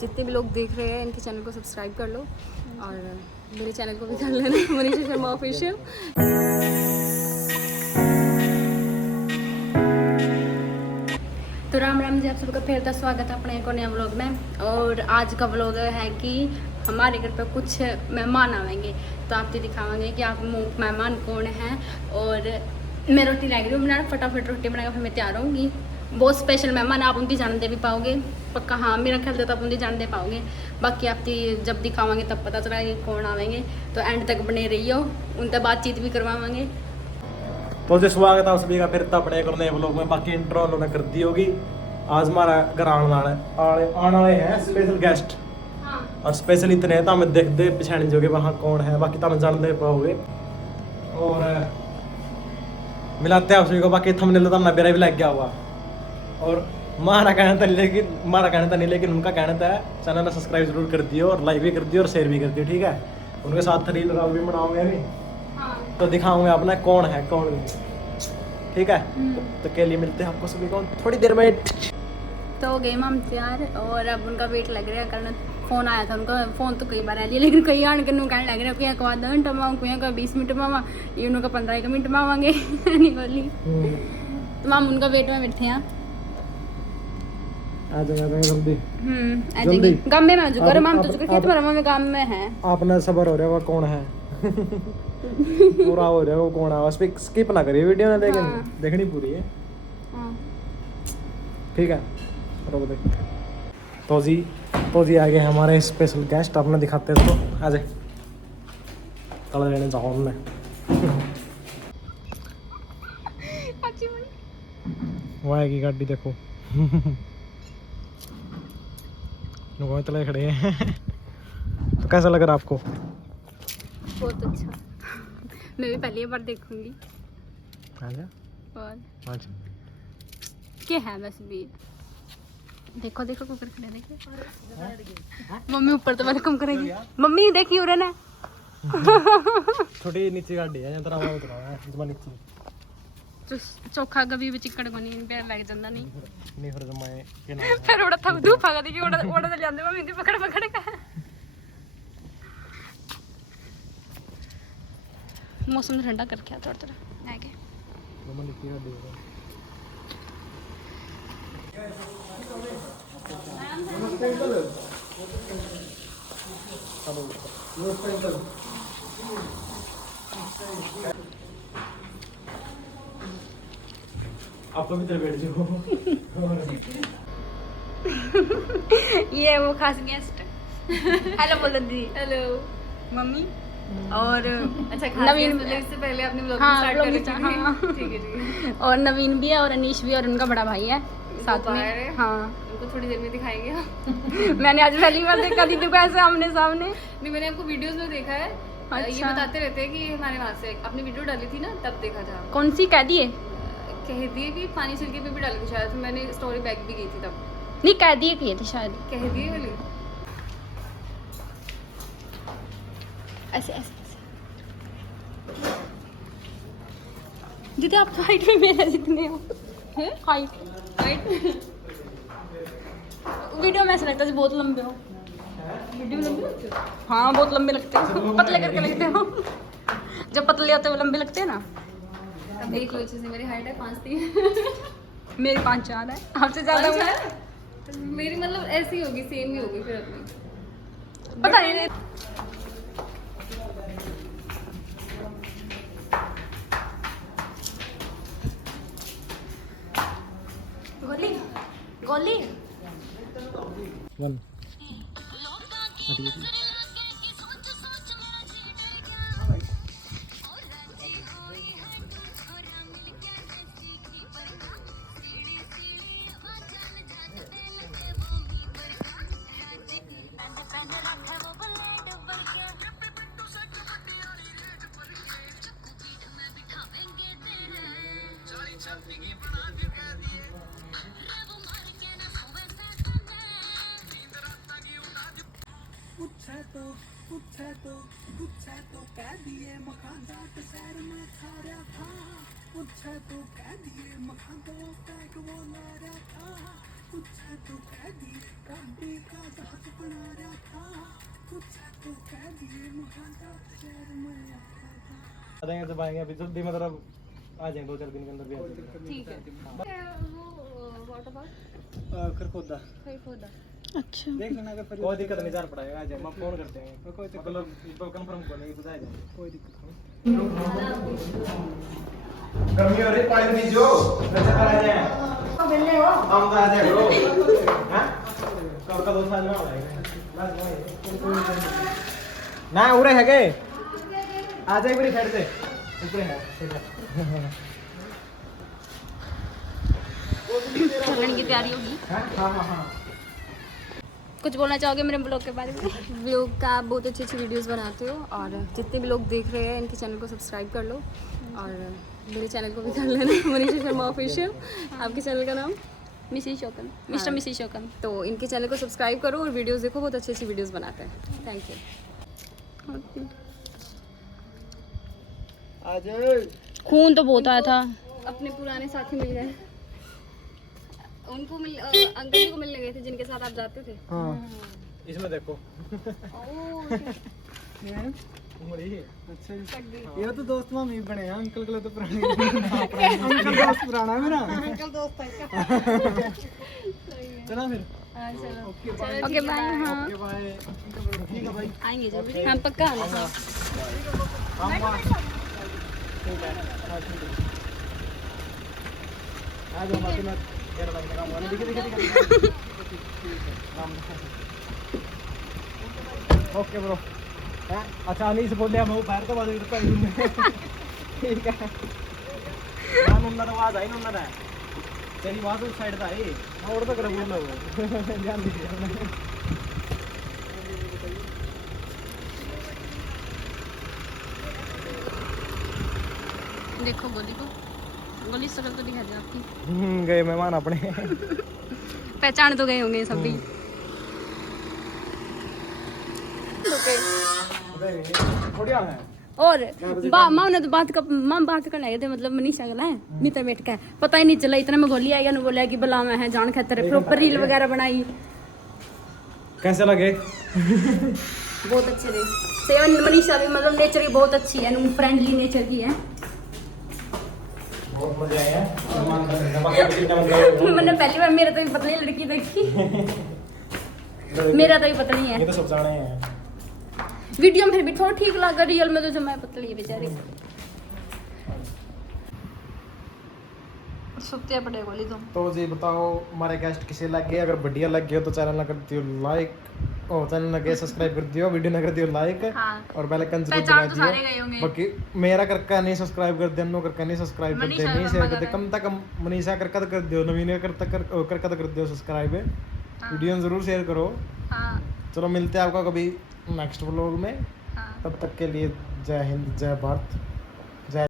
जितने भी लोग देख रहे हैं इनके चैनल को सब्सक्राइब कर लो और मेरे चैनल को भी कर लेना, मनीषा शर्मा ऑफिशियल। तो राम राम जी, आप सबका फिर से स्वागत है अपने एक और नया व्लॉग में। और आज का व्लॉग है कि हमारे घर पर कुछ मेहमान आवेंगे, तो आपको दिखावांगे कि आप मेहमान कौन हैं। और मैं रोटी लग रही हूँ बनाना, फटाफट रोटी बनाकर फिर मैं तैयार होंगी। बहुत स्पेशल मेहमान, आप उनकी जान दे भी पाओगे पक्का। हाँ, मेरा ख्याल था आप उनकी जान दे पाओगे। बाकी आप जब दिखावांगे तब पता चला कि कौन आवेंगे, तो एंड तक बने रहियो, उनसे बातचीत भी करवावांगे। तो जी स्वागत है आप सभी का फिर तो अपने एक और नए व्लॉग में। बाकी इंट्रो उन्होंने कर दी होगी। आज हमारा घर आने वाले हैं स्पेशल गेस्ट। हाँ। और स्पेशल इतने हैं तो हमें देख दे पहचान जोगे वहाँ कौन है, बाकी तो हम जान दे पाओगे। और मिलाते हैं आप सभी को। बाकी थंबनेल तो मेरा भी लग गया हुआ। और हमारा कहना था नहीं, लेकिन उनका कहना था चैनल सब्सक्राइब जरूर कर दियो और लाइक भी कर दियो और शेयर भी कर दियो, ठीक है। उनके साथ रील भी बनाओगे अभी, तो दिखाऊंगे अपना कौन है कौन नहीं, ठीक है। तो के लिए मिलते हैं आपको सभी को थोड़ी देर में। तो हो गए हम तैयार और अब उनका वेट लग रहा है करना। फ़ोन आया था उनका, फ़ोन तो कई बार आ लिया, लेकिन कई आने के कहने लग रहा है कि एक बार 10 मिनट में कुछ का 20 मिनट में ये उनका 15 मिनट में आवांगे नहीं बोली। तो हम उनका वेट में बैठे हैं। आ जाएगा जल्दी। आ जाएंगे गांव में। मैं जो कर हम तो जो खेत में गांव में है। आपने सबर हो रहा है वो कौन है पूरा हो रहा है वो कौन है, बस स्किप ना करिए वीडियो ना, लेकिन देखनी पूरी है, ठीक है। रोक दे। तो जी आ गए हमारे स्पेशल गेस्ट, अपने दिखाते हैं तो आ जाए तला लेने जाओ हमने। वो आएगी गाड़ी देखो तले खड़े हैं तो कैसा लग रहा आपको? बहुत अच्छा। मैं भी पहली बार देखूंगी। और क्या है बस भी देखो कुकर खड़े देखिए। मम्मी ऊपर तो वेलकम करेगी। मम्मी देखी उरे ना छोटी नीचे गाड़ी है जरा वो उतरा है जमा नीचे चोखा कभी भी चिकड़ को नहीं पैर लग जाता नहीं फिर जमाए के ना फिर उड़ा था धूप आ गई उड़ा चले जाते मम्मी दी पकड़ का। मौसम ठंडा कर क्या थोड़ा आगे जमा नीचे गाड़ी है। आप लोग इधर बैठ जाओ ये वो खास गेस्ट। हेलो बोलो दी। Hello mummy. और अच्छा नवीन इससे पहले अपने व्लॉग स्टार्ट कर लीजिए। ठीक है। और नवीन भी है और अनीश भी और उनका बड़ा भाई है साथ में। हाँ, उनको थोड़ी देर में दिखाएंगे। मैंने आज पहली बार देखा दीदी को ऐसे आमने सामने। नहीं, मैंने आपको वीडियोस में देखा है। अच्छा। ये बताते रहते हैं कि हमारे वहाँ से अपनी वीडियो डाली थी ना, तब देखा था। कौन सी कह दिए कि पानी छिलके पे भी डाली थी शायद, मैंने स्टोरी बैक भी की थी तब। नहीं कह दिए किए थे शायद, कह दिए वाली ऐसे दीदी। आप तो हाइट में मेरे जितने हो। हाइट वीडियो में ऐसा लगता है बहुत लंबे हो। वीडियो लंबे लगते हो? हाँ बहुत लंबे लगते हो, पतले करके लगते हो। जब पतले होते हैं वो लंबे लगते हैं ना। अब देख लो अच्छे से, मेरी हाइट है 5'3". मेरी 5'4" है, आपसे ज्यादा है। मेरी मतलब ऐसी होगी, सेम ही होगी फिर अपनी, पता नहीं। गोली वन तो कह दिए मखाना तो सैर में खा रहा था, पूछे तो कह दिए मखाना तो वो ला रहा था। आ जाएंगे जब आएंगे, अभी जल्दी मतलब आ जाएंगे 2-4 दिन के अंदर भी आ जाएंगे। ठीक है। वो वाटर पार्क खरखोदा खोदा। अच्छा देख लेना, अगर कोई दिक्कत नहीं चार पड़ाएगा, आ जाए हम फोन करते हैं, मतलब कंफर्म कर लेंगे, बुझा जाए, कोई दिक्कत नहीं। गर्मी हो रही, पानी पीजो, वैसे करा जाए मिलने हो, हम तो आ जाए ब्रो। हां कब का दोस्त आज ना आएगा ना, उरे है के आ जाए मेरी साइड से, ऊपर है चलने की तैयारी होगी। हां हां हां। कुछ बोलना चाहोगे मेरे ब्लॉग के बारे में? ब्लॉग का आप बहुत अच्छी अच्छी वीडियोस बनाते हो, और जितने भी लोग देख रहे हैं इनके चैनल को सब्सक्राइब कर लो, और मेरे चैनल को भी कर लेना, मनीषा शर्मा ऑफिशियल। आपके चैनल का नाम? Mrs Shokan, Mr Mrs Shokan. तो इनके चैनल को सब्सक्राइब करो और वीडियोस देखो, बहुत अच्छी अच्छी वीडियोस बनाते हैं। Thank you. आज खून तो बहुत आया था। अपने पुराने साथी मिल गए, उनको अंकल जी को मिलने गए थे जिनके साथ आप जाते थे। हाँ इसमें देखो अच्छा ये तो दोस्त मामी बने हैं, अंकल के लिए तो पुराने अंकल दोस्त पुराना है मेरा, अंकल दोस्त है इसका। चला फिर, ओके बाय। हाँ ओके बाय, ठीक है भाई, आएंगे जरूर। हाँ पक्का आना। ठीक है, आ जाओ बाकी मैं यार बंद करा हुआ नहीं, दिखे ओके ब्रो। अच्छा नहीं से बोले हम बाहर तो बात करता हूं, ठीक है ना, नन्ना आवाज आई, नन्ना है तेरी आवाज उस साइड का है, और तो कर बोलना वो ध्यान दीजिए। देखो गोली को, गोली शक्ल तो दिखा दे आपकी। गए मेहमान अपने पहचान तो गए होंगे सब भी। बढ़िया है। और माँ ने तो बात करने गए थे, मतलब मनीषा गला है मीटर बैठ के, पता ही नहीं चला इतना में गोली आई, बोला कि बला मैं है जान खातर प्रॉपर रील वगैरह बनाई। कैसे लगे? बहुत अच्छे थे। सेवन मनीषा भी मतलब नेचर की बहुत अच्छी है, फ्रेंडली नेचर की है। बहुत मजा आया। मैंने पहली बार मेरा तो भी पतली लड़की देखी, मेरा तो भी पतली है। ये तो सब जाने हैं। वीडियो में फिर भी थोड़ा ठीक लगा, रियल में तो जो मैं पतली है बेचारी। सुत्ते पड़े गोली तो जी बताओ हमारे गेस्ट किसे लग गए? अगर बढ़िया लग गया तो चैनल ना कर दियो लाइक, और चैनल ना के सब्सक्राइब कर दियो, वीडियो ना कर दियो लाइक। हाँ। और बेल आइकन जरूर दबा दियो। बाकी मेरा करका नहीं सब्सक्राइब कर देनो, करका नहीं सब्सक्राइब कर दे, नहीं शेयर कर दे, कम तक मनीषा करका तो कर दियो, नवीन करका तो कर दियो सब्सक्राइब। वीडियो जरूर शेयर करो। हां चलो मिलते हैं आपका कभी नेक्स्ट व्लॉग में। तब तक के लिए जय हिंद, जय भारत।